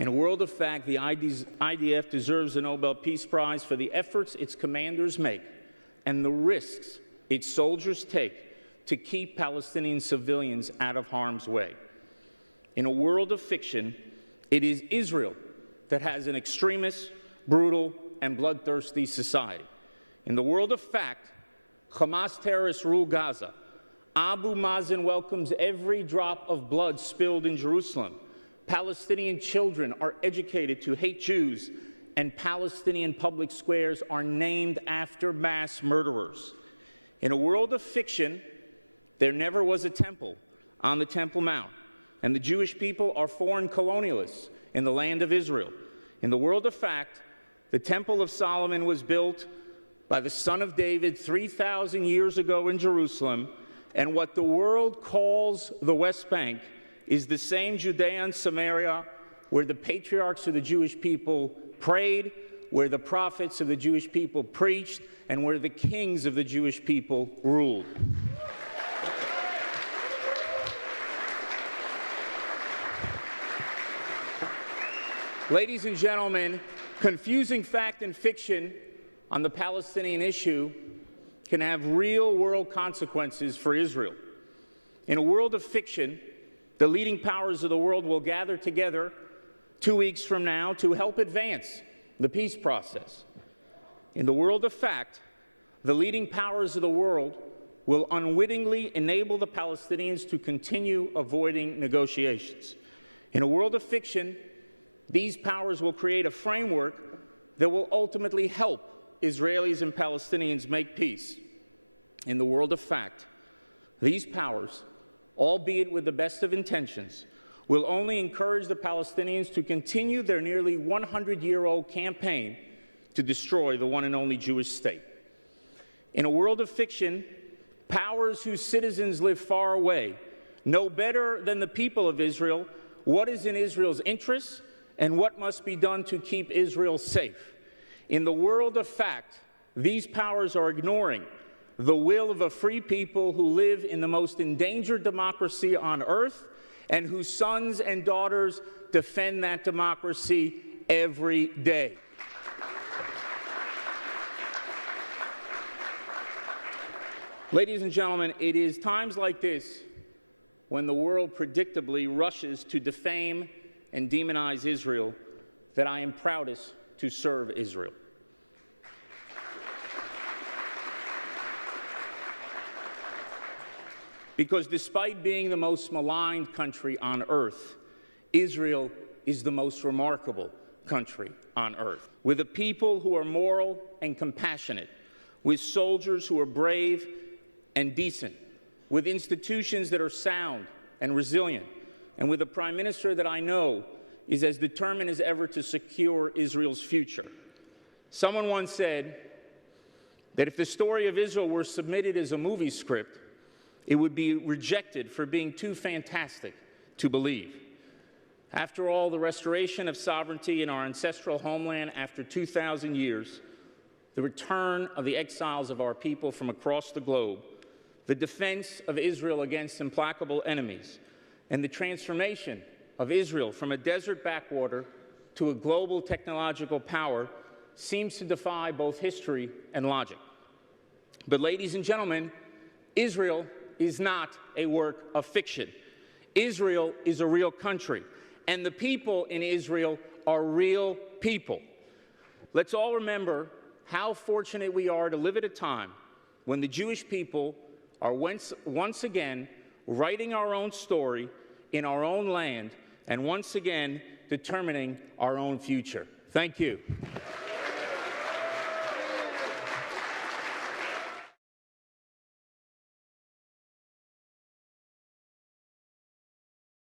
In a world of fact, the IDF deserves the Nobel Peace Prize for the efforts its commanders make and the risks its soldiers take to keep Palestinian civilians out of harm's way. In a world of fiction, it is Israel that has an extremist, brutal, and bloodthirsty society. In the world of fact, Hamas terrorists rule Gaza. Abu Mazen welcomes every drop of blood spilled in Jerusalem. Palestinian children are educated to hate Jews, and Palestinian public squares are named after mass murderers. In a world of fiction, there never was a temple on the Temple Mount, and the Jewish people are foreign colonialists in the land of Israel. In the world of fact, the Temple of Solomon was built by the son of David 3,000 years ago in Jerusalem, and what the world calls the West Bank is the same Judea and Samaria where the patriarchs of the Jewish people prayed, where the prophets of the Jewish people preached, and where the kings of the Jewish people ruled. Ladies and gentlemen, confusing fact and fiction on the Palestinian issue can have real-world consequences for Israel. In a world of fiction, the leading powers of the world will gather together 2 weeks from now to help advance the peace process. In the world of fact, the leading powers of the world will unwittingly enable the Palestinians to continue avoiding negotiations. In a world of fiction, these powers will create a framework that will ultimately help Israelis and Palestinians make peace. In the world of fact, these powers, albeit with the best of intentions, will only encourage the Palestinians to continue their nearly 100-year-old campaign to destroy the one and only Jewish state. In a world of fiction, powers whose citizens live far away know better than the people of Israel what is in Israel's interests and what must be done to keep Israel safe. In the world of fact, these powers are ignoring the will of a free people who live in the most endangered democracy on earth and whose sons and daughters defend that democracy every day. Ladies and gentlemen, it is times like this when the world predictably rushes to defame and demonize Israel that I am proudest to serve Israel. Because despite being the most maligned country on earth, Israel is the most remarkable country on earth, with a people who are moral and compassionate, with soldiers who are brave and decent, with institutions that are sound and resilient, and with a prime minister that I know is as determined as ever to secure Israel's future. Someone once said that if the story of Israel were submitted as a movie script, it would be rejected for being too fantastic to believe. After all, the restoration of sovereignty in our ancestral homeland after 2,000 years, the return of the exiles of our people from across the globe, the defense of Israel against implacable enemies, and the transformation of Israel from a desert backwater to a global technological power seems to defy both history and logic. But ladies and gentlemen, Israel is not a work of fiction. Israel is a real country, and the people in Israel are real people. Let's all remember how fortunate we are to live at a time when the Jewish people are once again writing our own story in our own land and once again determining our own future. Thank you.